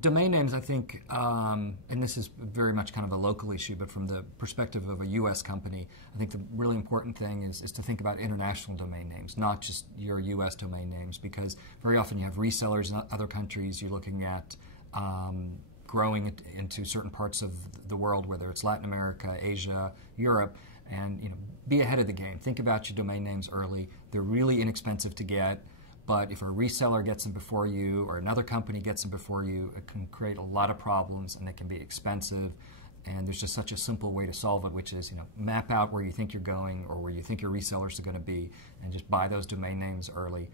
Domain names, I think, and this is very much kind of a local issue, but from the perspective of a U.S. company, I think the really important thing is to think about international domain names, not just your U.S. domain names, because very often you have resellers in other countries. You're looking at growing into certain parts of the world, whether it's Latin America, Asia, Europe, and be ahead of the game. Think about your domain names early. They're really inexpensive to get. But if a reseller gets them before you or another company gets them before you, it can create a lot of problems and it can be expensive. And there's just such a simple way to solve it, which is map out where you think you're going or where you think your resellers are going to be, and just buy those domain names early.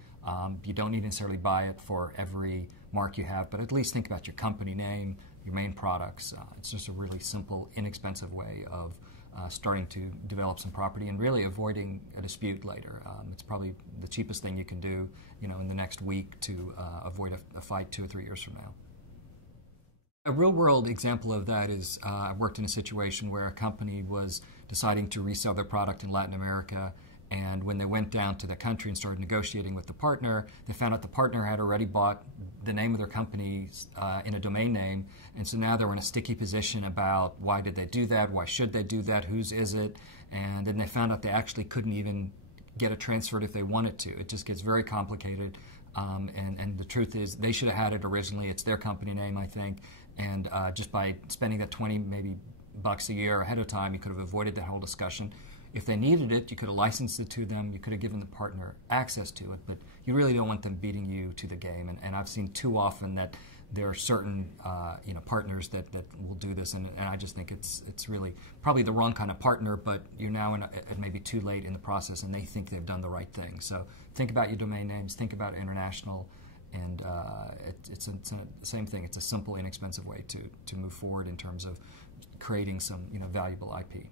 You don't need necessarily buy it for every mark you have, but at least think about your company name, your main products. It's just a really simple, inexpensive way of starting to develop some property and really avoiding a dispute later. It's probably the cheapest thing you can do, in the next week to avoid a fight 2 or 3 years from now. A real-world example of that is I worked in a situation where a company was deciding to resell their product in Latin America, and when they went down to the country and started negotiating with the partner, they found out the partner had already bought the name of their company in a domain name, and so now they were in a sticky position about why did they do that, why should they do that, whose is it, and then they found out they actually couldn't even get it transferred if they wanted to. It just gets very complicated, and the truth is they should have had it originally. It's their company name, I think, and just by spending that 20 maybe bucks a year ahead of time, you could have avoided that whole discussion. If they needed it, you could have licensed it to them, you could have given the partner access to it, but you really don't want them beating you to the game. And I've seen too often that there are certain partners that will do this, and I just think it's really probably the wrong kind of partner, but you're now it may be too late in the process and they think they've done the right thing. So think about your domain names, think about international, and it's the same thing. It's a simple, inexpensive way to move forward in terms of creating some valuable IP.